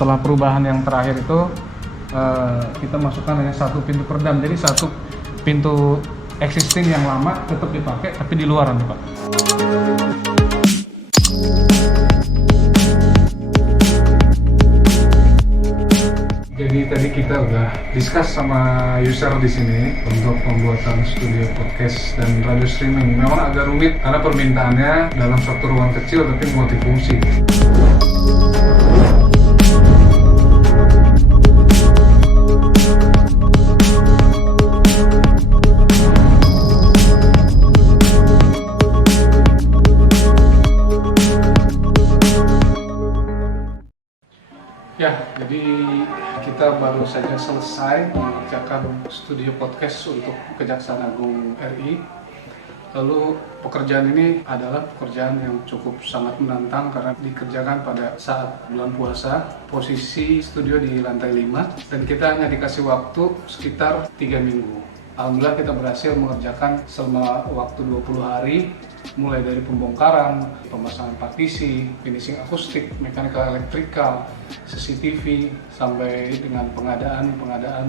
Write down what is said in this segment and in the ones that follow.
setelah perubahan yang terakhir itu kita masukkan hanya satu pintu peredam, jadi satu pintu existing yang lama tetap dipakai tapi di luar nih Pak. Jadi tadi kita udah discuss sama user di sini untuk pembuatan studio podcast dan radio streaming. Memang agak rumit karena permintaannya dalam satu ruang kecil tapi multifungsi. Ya, jadi kita baru saja selesai mengerjakan studio podcast untuk Kejaksaan Agung RI. Lalu pekerjaan ini adalah pekerjaan yang cukup sangat menantang karena dikerjakan pada saat bulan puasa. Posisi studio di lantai 5 dan kita hanya dikasih waktu sekitar 3 minggu. Alhamdulillah kita berhasil mengerjakan selama waktu 20 hari, mulai dari pembongkaran, pemasangan partisi, finishing akustik, mekanikal elektrikal, CCTV, sampai dengan pengadaan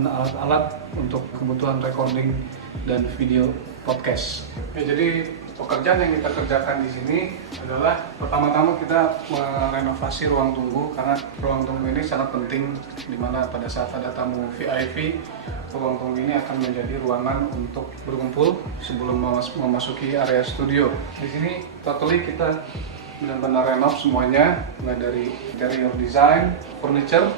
alat-alat untuk kebutuhan recording dan video podcast. Ya, jadi pekerjaan yang kita kerjakan di sini adalah pertama-tama kita merenovasi ruang tunggu, karena ruang tunggu ini sangat penting, di mana pada saat ada tamu VIP, ruang tunggu ini akan menjadi ruangan untuk berkumpul sebelum memasuki area studio. Di sini totally kita benar-benar renov semuanya, mulai dari interior design, furniture.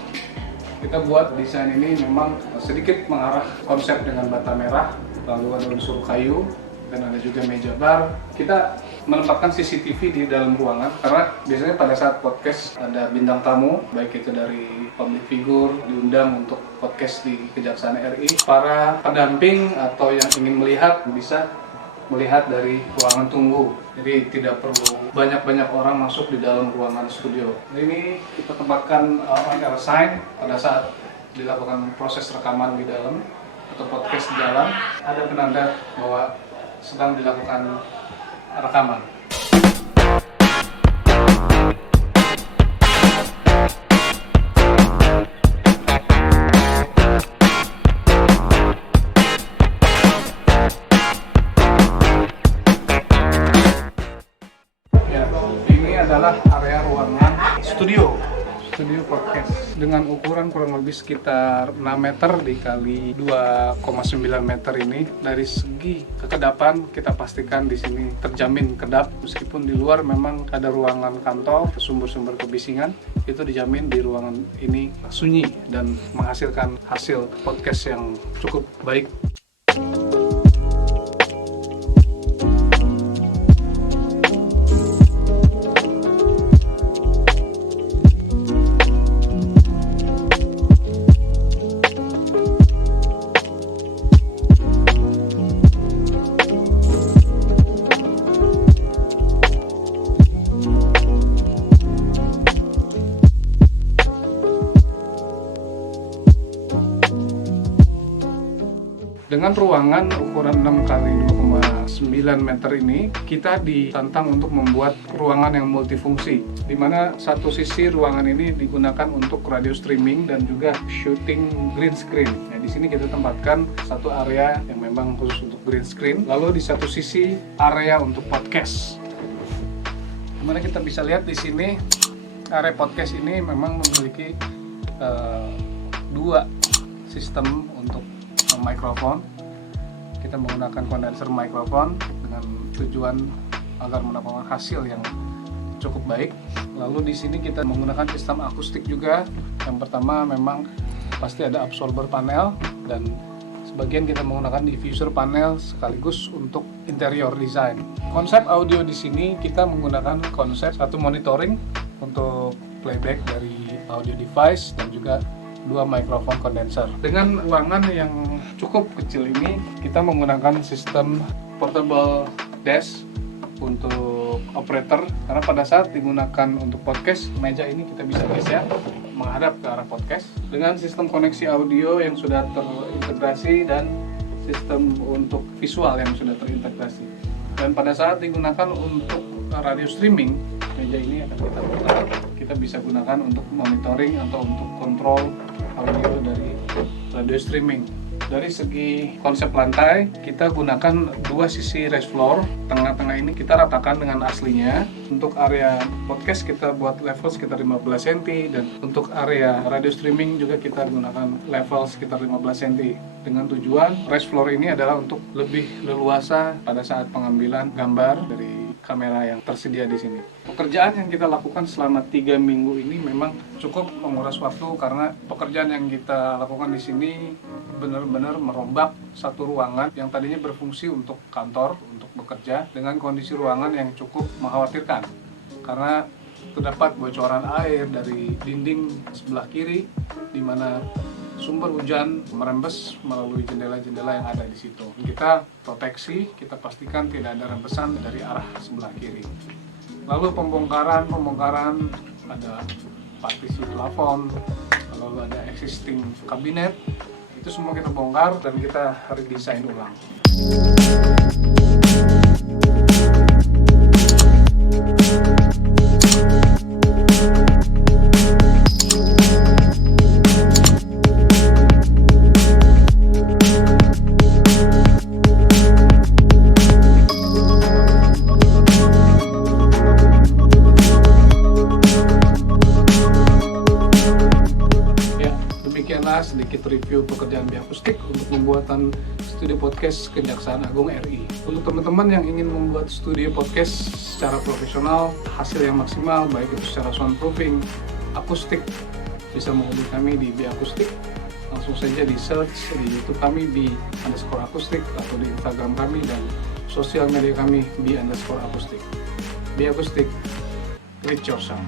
Kita buat desain ini memang sedikit mengarah konsep dengan bata merah, lalu ada unsur kayu, dan ada juga meja bar. Kita menempatkan CCTV di dalam ruangan karena biasanya pada saat podcast ada bintang tamu, baik itu dari public figure diundang untuk podcast di Kejaksaan RI. Para pendamping atau yang ingin melihat bisa melihat dari ruangan tunggu. Jadi tidak perlu banyak-banyak orang masuk di dalam ruangan studio. Ini kita tempatkan on-air sign pada saat dilakukan proses rekaman di dalam atau podcast di dalam, ada penanda bahwa sedang dilakukan rekaman. Ya, ini adalah area ruangan studio podcast dengan ukuran kurang lebih sekitar 6 meter dikali 2,9 meter ini. Dari segi kekedapan kita pastikan di sini terjamin kedap, meskipun di luar memang ada ruangan kantor, sumber-sumber kebisingan, itu dijamin di ruangan ini sunyi dan menghasilkan hasil podcast yang cukup baik. Dengan ruangan ukuran 6 kali 2,9 meter ini, kita ditantang untuk membuat ruangan yang multifungsi, di mana satu sisi ruangan ini digunakan untuk radio streaming dan juga shooting green screen. Ya, di sini kita tempatkan satu area yang memang khusus untuk green screen, lalu di satu sisi area untuk podcast. Dimana kita bisa lihat di sini area podcast ini memang memiliki dua sistem untuk mikrofon. Kita menggunakan kondenser mikrofon dengan tujuan agar mendapatkan hasil yang cukup baik. Lalu di sini kita menggunakan sistem akustik juga. Yang pertama memang pasti ada absorber panel, dan sebagian kita menggunakan diffuser panel sekaligus untuk interior design. Konsep audio di sini kita menggunakan konsep satu monitoring untuk playback dari audio device dan juga 2 mikrofon kondenser. Dengan ruangan yang cukup kecil ini, kita menggunakan sistem portable desk untuk operator, karena pada saat digunakan untuk podcast, meja ini kita bisa geser menghadap ke arah podcast dengan sistem koneksi audio yang sudah terintegrasi dan sistem untuk visual yang sudah terintegrasi. Dan pada saat digunakan untuk radio streaming, Meja ini akan kita putar. Kita bisa gunakan untuk monitoring atau untuk kontrol audio dari radio streaming. Dari segi konsep lantai, kita gunakan dua sisi raised floor. Tengah-tengah ini kita ratakan dengan aslinya. Untuk area podcast kita buat level sekitar 15 cm, dan untuk area radio streaming juga kita gunakan level sekitar 15 cm. Dengan tujuan raised floor ini adalah untuk lebih leluasa pada saat pengambilan gambar dari kamera yang tersedia di sini. Pekerjaan yang kita lakukan selama 3 minggu ini memang cukup menguras waktu, karena pekerjaan yang kita lakukan di sini benar-benar merombak satu ruangan yang tadinya berfungsi untuk kantor, untuk bekerja, dengan kondisi ruangan yang cukup mengkhawatirkan karena terdapat bocoran air dari dinding sebelah kiri, di mana sumber hujan merembes melalui jendela-jendela yang ada di situ. Kita proteksi, kita pastikan tidak ada rembesan dari arah sebelah kiri. Lalu pembongkaran ada partisi plafon, lalu ada existing kabinet, itu semua kita bongkar dan kita redesign ulang. Demikianlah sedikit review pekerjaan Biakustik untuk pembuatan studio podcast Kejaksaan Agung RI. Untuk teman-teman yang ingin membuat studio podcast secara profesional, hasil yang maksimal, baik itu secara soundproofing, akustik, bisa menghubungi kami di Biakustik. Langsung saja di search di YouTube kami _akustik, atau di Instagram kami dan sosial media kami _akustik. Biakustik, reach your sound.